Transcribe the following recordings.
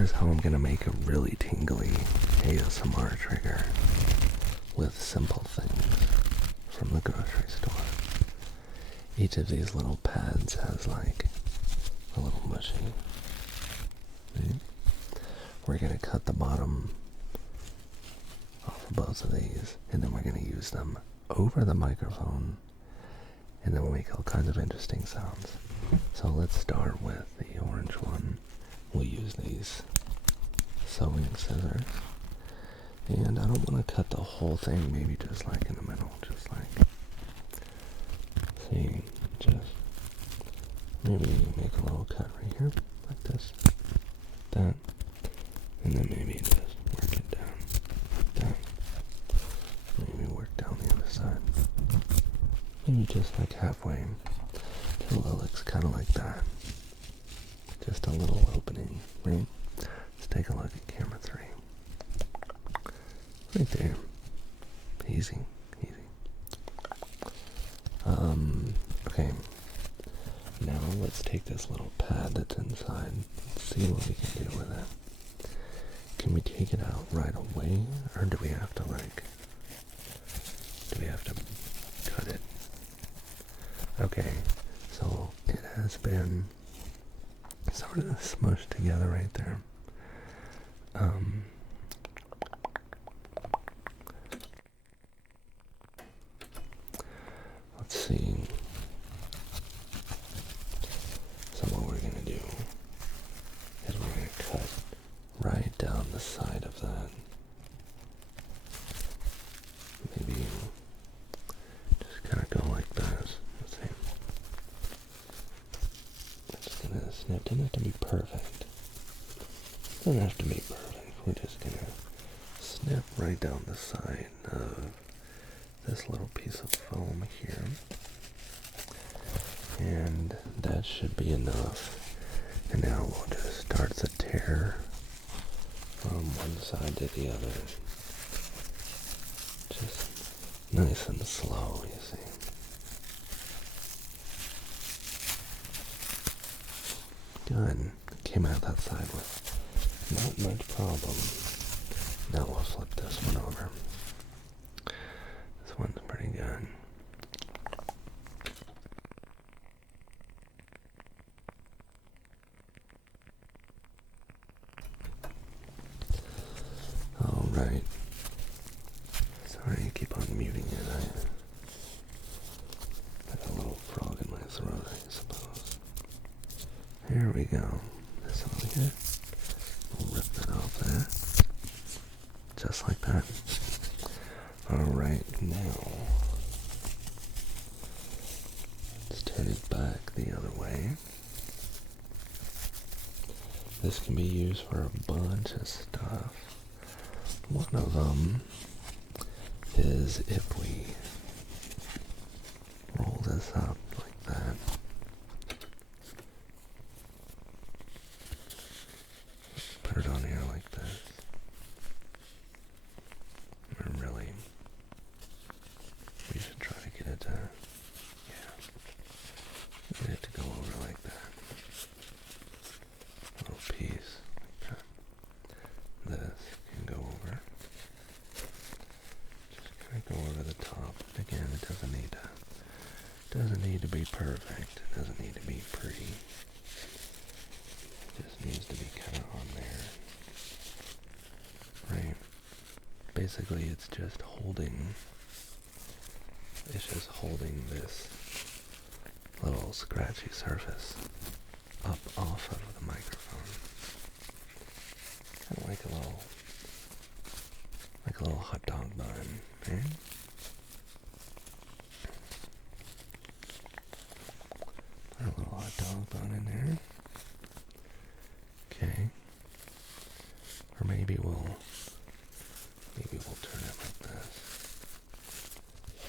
here's how I'm going to make a really tingly ASMR trigger with simple things from the grocery store. Each of these little pads has like a little mushy. Right? We're going to cut the bottom off of both of these, and then we're going to use them over the microphone, and then we'll make all kinds of interesting sounds. So let's start with the orange one. We'll use these sewing scissors, and I don't want to cut the whole thing, maybe just like in the middle, just like, see, just maybe make a little cut right here, like this, that, and then maybe just work it down, like that, maybe work down the other side, maybe just like halfway, till it looks kind of like that. Just a little opening, right? Let's take a look at camera 3. Right there. Easy, easy. Okay. Now let's take this little pad that's inside. Let's see what we can do with it. Can we take it out right away, or do we have to cut it? Okay, so it has been sort of smushed together right there. Let's see. So what we're going to do is we're going to cut right down the side of that. Maybe just kind of go like this. Let's see. Just gonna snip. Doesn't have to be perfect. Doesn't have to be perfect. We're just gonna snip right down the side of this little piece of foam here. And that should be enough. And now we'll just start to tear from one side to the other. Just nice and slow, you see. Good. Came out that side with not much problem. Now we'll flip this one over. This one's pretty good. Alright. Sorry, I keep on muting it. I got a little frog in my throat, I suppose. Here we go. This one here. We'll rip that off there. Just like that. Alright, now let's turn it back the other way. This can be used for a bunch of stuff. One of them is if we roll this up like that. Put it on here like this. And really, we should try to get it to, get it to go over like that. A little piece like that. This can go over. Just kind of go over the top. Again, it doesn't need to be perfect. It doesn't need to be pretty. It just needs to be kind of on there. Right? Basically, it's just holding this little scratchy surface up off of the microphone. Kind of like a little hot dog bun, right? Put a little hot dog bun in there. Okay. Or maybe we'll turn it like this,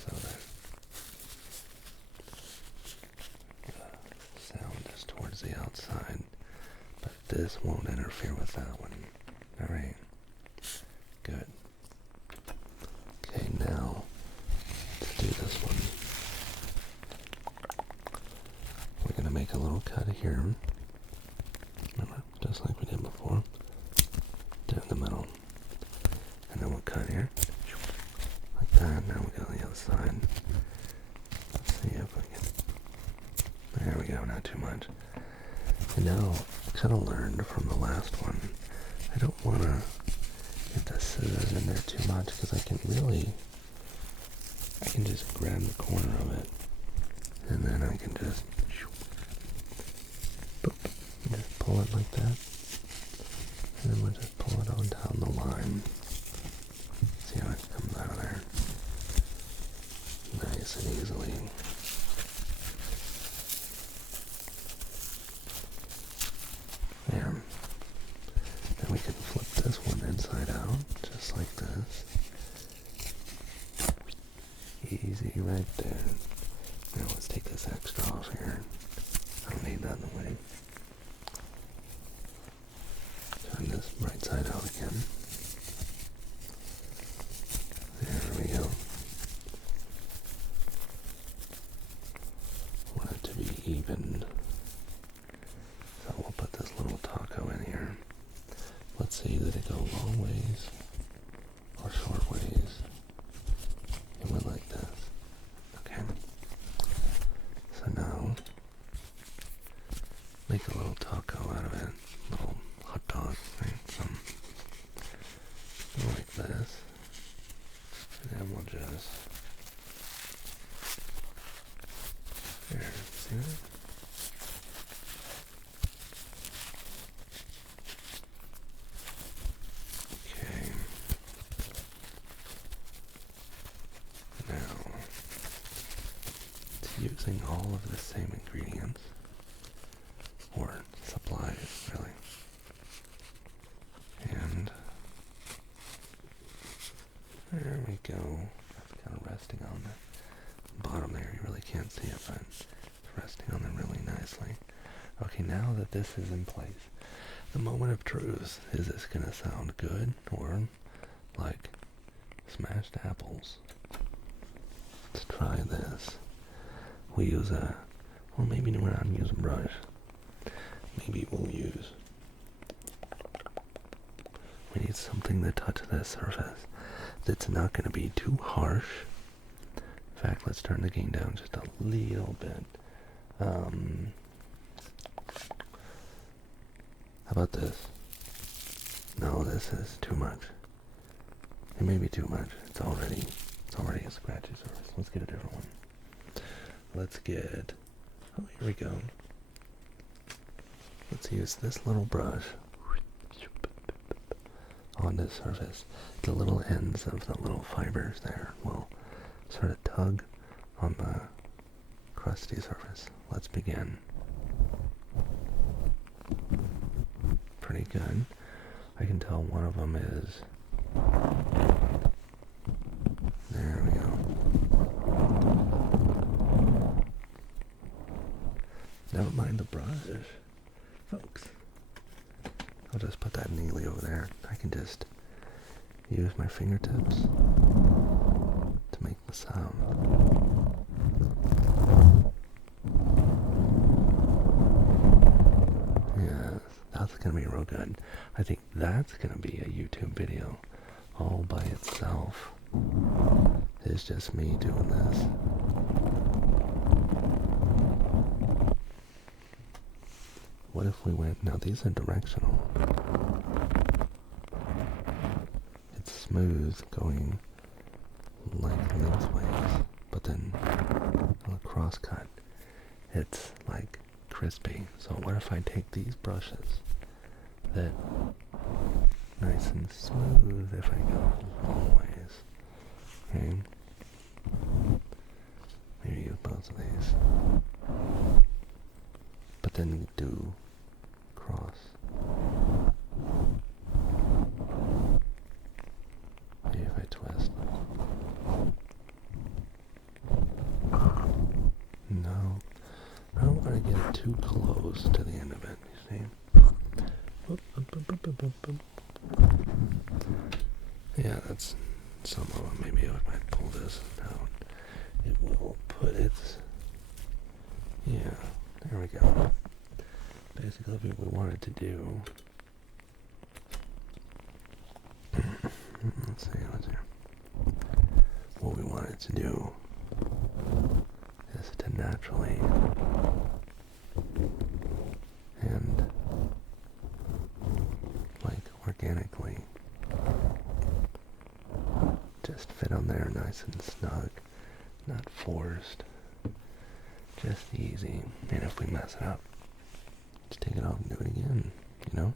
so that the sound is towards the outside, but this won't interfere with that one. Alright, good. Okay, now let's do this one. We're going to make a little cut here. Remember, just like we did before. now kind of learned from the last one. I don't want to get the scissors in there too much because I can just grab the corner of it and then I can just pull it like that. And then we'll just pull it on down the line. See how it comes out of there. Nice and easily. There. Then we can flip this one inside out, just like this. Easy right there. Now let's take this extra off here. I don't need that in the way. Turn this right side out again. There we go. Want it to be even. So we'll put this little taco in here. Let's see, did it go long ways or short ways? It went like this. Okay. So now, make a little taco out of it. Little hot dog, right? Some like this. And then we'll just, there, see that? Okay. Now, it's using all of the same ingredients, or supplies, really. And there we go. That's kind of resting on the bottom there. You really can't see it, but it's resting on them really nicely. Okay, now that this is in place, the moment of truth. Is this going to sound good or like smashed apples? Let's try this. We use well, maybe we're not going to use a brush. Maybe we'll use, we need something to touch this surface that's not going to be too harsh. In fact, let's turn the gain down just a little bit. How about this? No, this is too much. It may be too much. It's already a scratchy surface. Let's get a different one. Let's get, oh, here we go. Let's use this little brush on this surface. The little ends of the little fibers there will sort of tug on the crusty surface. Let's begin. Pretty good. I can tell one of them is, there we go. Never mind the brush, folks. I'll just put that neatly over there. I can just use my fingertips to make the sound. Yes, that's gonna be real good. I think that's gonna be a YouTube video all by itself. It's just me doing this. What if we went, now these are directional. It's smooth going like lengthways, but then on a cross cut, it's like crispy. So what if I take these brushes that nice and smooth if I go long ways, okay? Maybe use both of these. But then do cross. Maybe if I twist. No, I don't want to get it too close to the end of it, you see? Yeah, that's some of them. Maybe if I pull this out, it will put its, yeah, there we go. Basically what we wanted to do, let's see. What we wanted to do is to naturally and organically. Just fit on there nice and snug, not forced, just easy. And if we mess it up, just take it off and do it again, you know?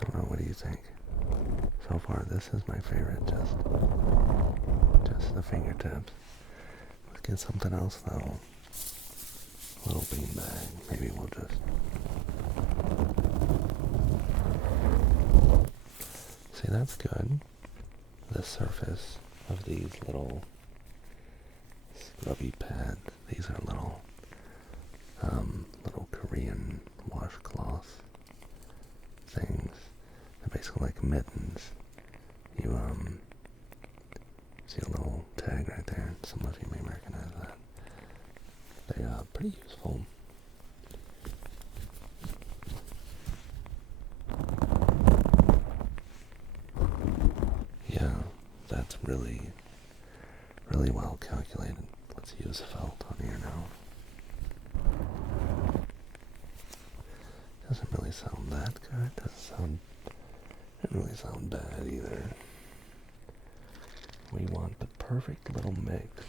I don't know, what do you think? So far, this is my favorite, just the fingertips. Let's get something else though. A little beanbag, maybe we'll just... See, that's good. The surface of these little scrubby pads, these are little Korean washcloth things. They're basically like mittens. You see a little tag right there. Some of you may recognize that. They're pretty useful. Yeah, that's really well calculated. Let's use felt on here now. Doesn't really sound that good. Doesn't really sound bad either. We want the perfect little mix,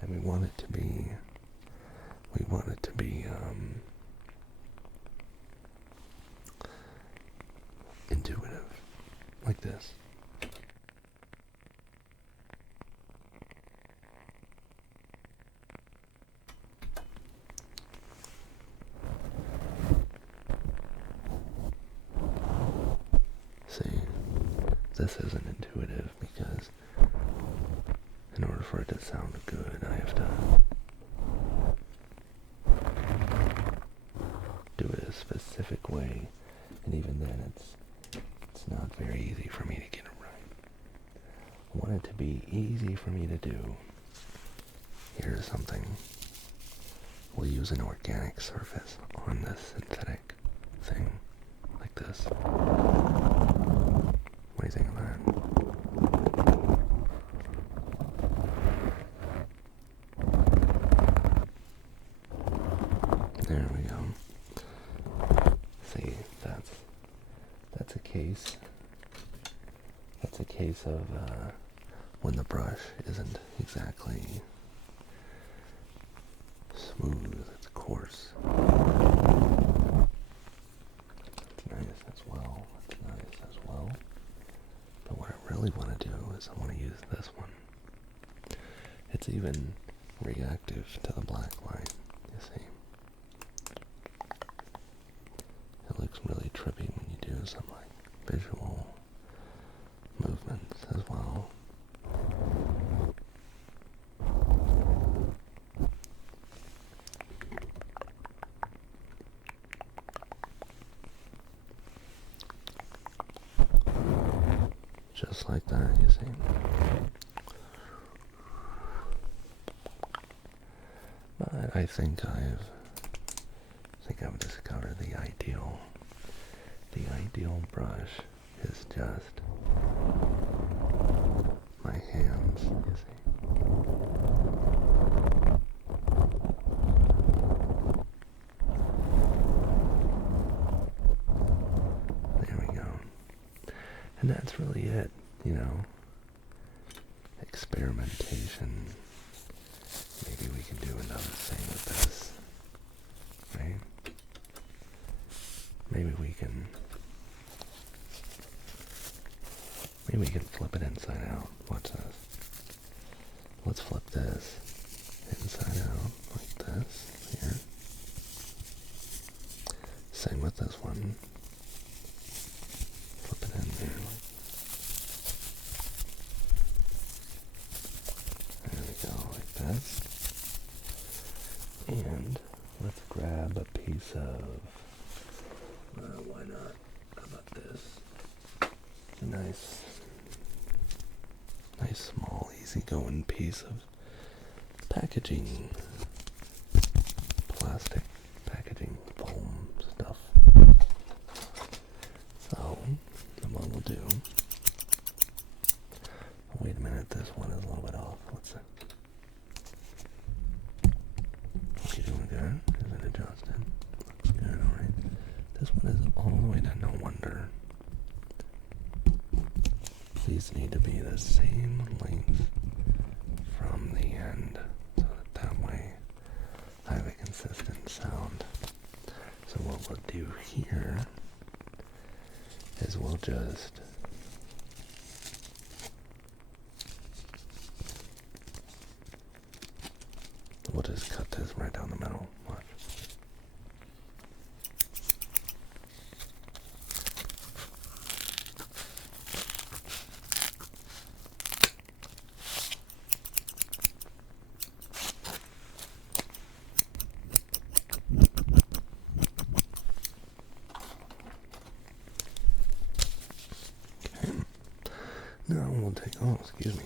and we want it to be intuitive, like this. See, this isn't intuitive because in order for it to sound good, I have to do it a specific way, and even then it's not very easy for me to get it right. I want it to be easy for me to do. Here's something. We'll use an organic surface on this synthetic thing, like this. What do you think of that? There we go. See, that's a case. That's a case of when the brush isn't exactly smooth, it's coarse. It's nice as well. It's nice as well. But what I really want to do is I want to use this one. It's even reactive to the black light, you see. It looks really trippy when you do some like visual movements as well. Just like that, you see. But I think I've discovered the ideal brush is just my hands, you see. There we go. And that's really it, you know. Experimentation. Maybe we can do another thing with this, right? Maybe we can flip it inside out. Watch this. Let's flip this inside out like this here. Same with this one. Flip it in there. There we go, like that. And let's grab a piece of, why not? How about this? A nice small, easy-going piece of packaging, plastic packaging, foam stuff. So, what we'll do, wait a minute, this one is a little bit off. What's it? Are you doing good? Is it adjusted? Looks good. these need to be the same length from the end, so that way I have a consistent sound. So what we'll do here is we'll just cut this right down the middle. Watch. Now we'll take, oh, excuse me.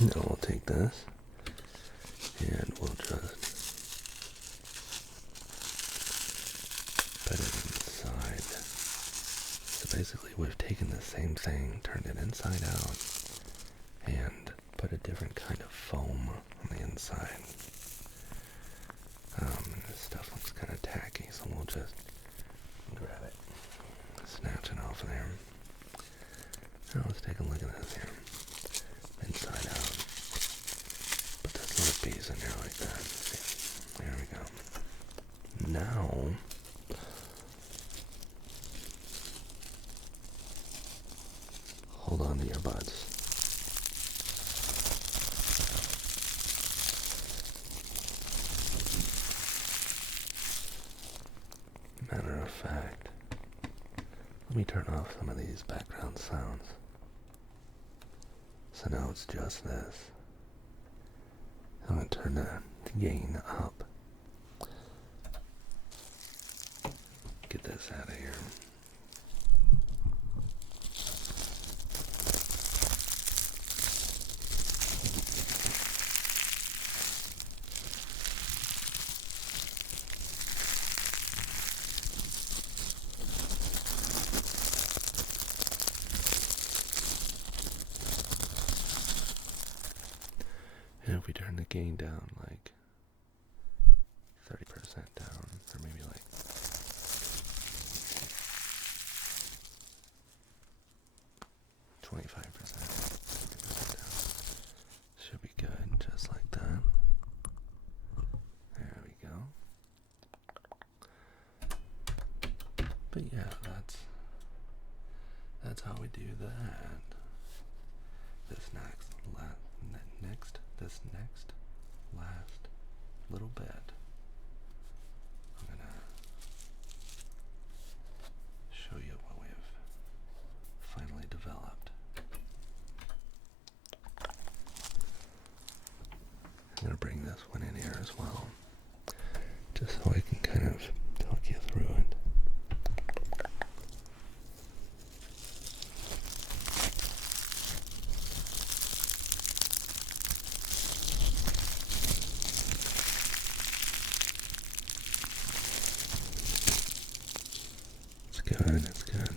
Now we'll take this and we'll just put it inside. So basically we've taken the same thing, turned it inside out, and put a different kind of foam on the inside. This stuff looks kind of tacky, so we'll just grab it, snatch it off of there. Now let's take a look at this here. Inside out. Put this little piece in there like that. See? There we go. Now, hold on to your butts. Matter of fact, let me turn off some of these background sounds. So now it's just this. I'm going to turn the gain up. Get this out of here. And if we turn the gain down like 30% down, or maybe like 25% down, should be good, just like that. There we go. But yeah, that's how we do that. This next last little bit, I'm gonna show you what we've finally developed. I'm gonna bring this one in here as well, just so I can kind of talk you through it. It's good.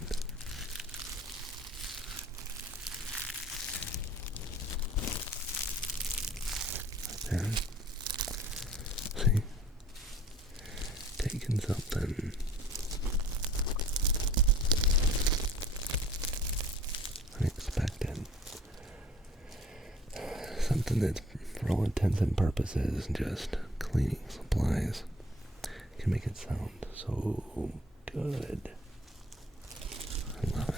Right there. See? Taking something unexpected. Something that's, for all intents and purposes, just cleaning supplies can make it sound so good. I love it.